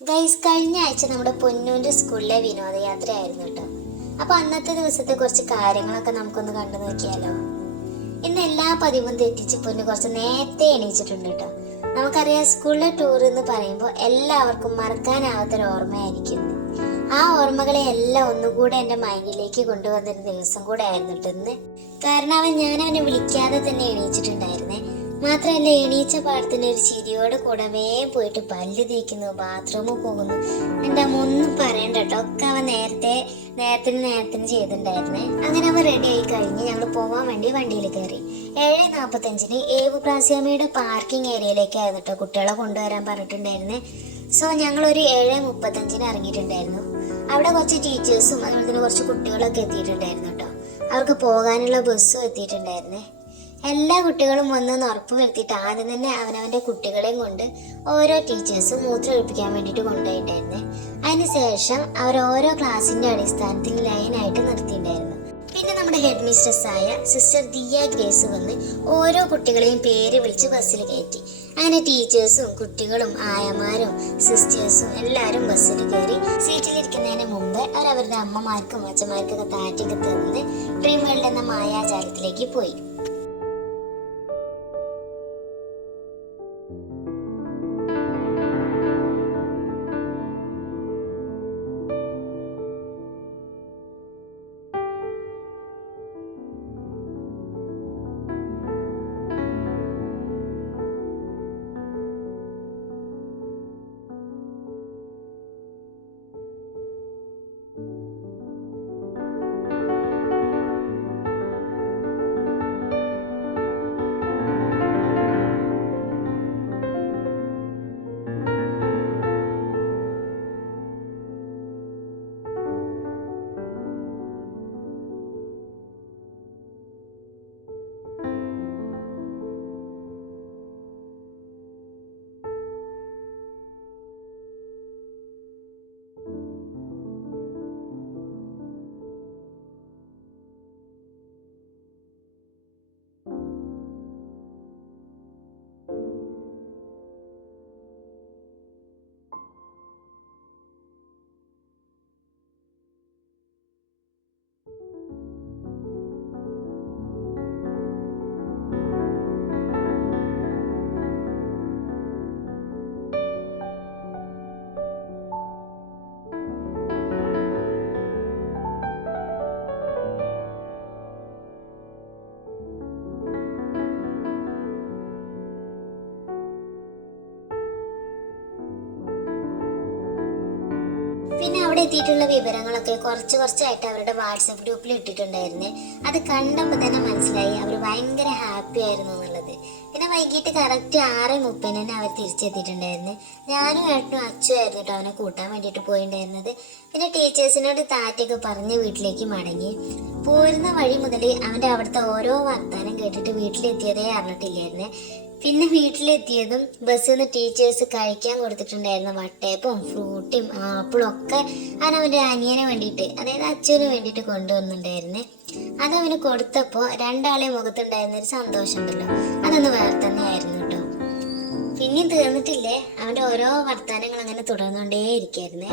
Guys, കഴിഞ്ഞ ആഴ്ച നമ്മുടെ പൊന്നൂൻ്റെ സ്കൂളിലെ വിനോദയാത്രയായിരുന്നു കേട്ടോ. അപ്പോൾ അന്നത്തെ ദിവസത്തെ കുറച്ച് കാര്യങ്ങളൊക്കെ നമുക്കൊന്ന് കണ്ടു നോക്കിയാലോ. ഇന്ന് എല്ലാ പതിവും തെറ്റിച്ച് പൊന്നു കുറച്ച് നേരത്തെ എണീച്ചിട്ടുണ്ട് കേട്ടോ. നമുക്കറിയാം, സ്കൂളിലെ ടൂർ എന്ന് പറയുമ്പോൾ എല്ലാവർക്കും മറക്കാനാവാത്തൊരു ഓർമ്മയായിരിക്കും. ആ ഓർമ്മകളെ എല്ലാം ഒന്നുകൂടെ എൻ്റെ മൈൻഡിലേക്ക് കൊണ്ടുവന്നൊരു ദിവസം കൂടെ ആയിരുന്നു കേട്ടോ ഇന്ന്. കാരണം ഞാൻ അവനെ വിളിക്കാതെ തന്നെ എണീച്ചിട്ടുണ്ടായിരുന്നേ. മാത്രമല്ല, എണീച്ച പാടത്തിന് ഒരു ചിരിയോട് കൂടെ വേഗം പോയിട്ട് പല്ല് തേക്കുന്നു, ബാത്റൂമിൽ പോകുന്നു. എൻ്റെ അമ്മ ഒന്നും പറയണ്ട കേട്ടോ. ഒക്കെ അവൻ നേരത്തിന് ചെയ്തിട്ടുണ്ടായിരുന്നേ. അങ്ങനെ അവൻ റെഡി ആയി കഴിഞ്ഞ് ഞങ്ങൾ പോകാൻ വേണ്ടി വണ്ടിയിൽ കയറി. 7:45 ഏവു പ്രാസ്യാമയുടെ പാർക്കിംഗ് ഏരിയയിലേക്കായിരുന്നു കേട്ടോ കുട്ടികളെ കൊണ്ടുവരാൻ പറഞ്ഞിട്ടുണ്ടായിരുന്നേ. സോ ഞങ്ങളൊരു 7:35 ഇറങ്ങിയിട്ടുണ്ടായിരുന്നു. അവിടെ കുറച്ച് ടീച്ചേഴ്സും അതുപോലെ തന്നെ കുറച്ച് കുട്ടികളൊക്കെ എത്തിയിട്ടുണ്ടായിരുന്നു കേട്ടോ. അവർക്ക് പോകാനുള്ള ബസ്സും എത്തിയിട്ടുണ്ടായിരുന്നേ. എല്ലാ കുട്ടികളും വന്നെന്ന് ഉറപ്പ് വരുത്തിയിട്ട് ആദ്യം തന്നെ അവനവൻ്റെ കുട്ടികളെയും കൊണ്ട് ഓരോ ടീച്ചേഴ്സും മൂത്രം ഒഴിപ്പിക്കാൻ വേണ്ടിയിട്ട് കൊണ്ടുപോയിട്ടുണ്ടായിരുന്നേ. അതിന് ശേഷം അവർ ഓരോ ക്ലാസ്സിൻ്റെ അടിസ്ഥാനത്തിൽ ലൈനായിട്ട് നിർത്തിയിട്ടുണ്ടായിരുന്നു. പിന്നെ നമ്മുടെ ഹെഡ് മിസ്ട്രസ്സായ സിസ്റ്റർ ദിയ ഗ്രേസ് വന്ന് ഓരോ കുട്ടികളെയും പേര് വിളിച്ച് ബസ്സിൽ കയറ്റി. അങ്ങനെ ടീച്ചേഴ്സും കുട്ടികളും ആയമാരും സിസ്റ്റേഴ്സും എല്ലാവരും ബസ്സിൽ കയറി. സീറ്റിലിരിക്കുന്നതിന് മുമ്പ് അവരവരുടെ അമ്മമാർക്കും അച്ഛന്മാർക്കൊക്കെ താറ്റൊക്കെ തന്ന് ഡ്രീം വേൾഡ് എന്ന മായാജാലത്തിലേക്ക് പോയി. പിന്നെ അവിടെ എത്തിയിട്ടുള്ള വിവരങ്ങളൊക്കെ കുറച്ചായിട്ട് അവരുടെ വാട്സപ്പ് ഗ്രൂപ്പിൽ ഇട്ടിട്ടുണ്ടായിരുന്നേ. അത് കണ്ടപ്പോൾ തന്നെ മനസ്സിലായി അവർ ഭയങ്കര ഹാപ്പി ആയിരുന്നു എന്നുള്ളത്. പിന്നെ വൈകിട്ട് കറക്റ്റ് 6:30 അവർ തിരിച്ചെത്തിയിട്ടുണ്ടായിരുന്നു. ഞാനും ഏട്ടനും അച്ചുമായിരുന്നു കേട്ടോ അവനെ കൂട്ടാൻ വേണ്ടിയിട്ട് പോയിട്ടുണ്ടായിരുന്നത്. പിന്നെ ടീച്ചേഴ്സിനോട് താറ്റൊക്കെ പറഞ്ഞ് വീട്ടിലേക്ക് മടങ്ങി. പോരുന്ന വഴി മുതൽ അവൻ്റെ അവിടുത്തെ ഓരോ വർത്താനം കേട്ടിട്ട് വീട്ടിലെത്തിയതേ അറിഞ്ഞിട്ടില്ലായിരുന്നേ. പിന്നെ വീട്ടിലെത്തിയതും ബസ്സിൽ നിന്ന് ടീച്ചേഴ്സ് കഴിക്കാൻ കൊടുത്തിട്ടുണ്ടായിരുന്ന വട്ടയപ്പവും ഫ്രൂട്ടിയും ആപ്പിളും ഒക്കെ അവൻ്റെ അനിയന് വേണ്ടിയിട്ട്, അതായത് അച്ഛന് വേണ്ടിയിട്ട് കൊണ്ടുവന്നിട്ടുണ്ടായിരുന്നേ. അതവന് കൊടുത്തപ്പോൾ രണ്ടാളെ മുഖത്തുണ്ടായിരുന്നൊരു സന്തോഷം ഉണ്ടല്ലോ, അതൊന്ന് വേറെ തന്നെയായിരുന്നു കേട്ടോ. പിന്നെയും തീർന്നിട്ടില്ലേ, അവൻ്റെ ഓരോ വർത്താനങ്ങൾ അങ്ങനെ തുടർന്നുകൊണ്ടേ ഇരിക്കായിരുന്നേ.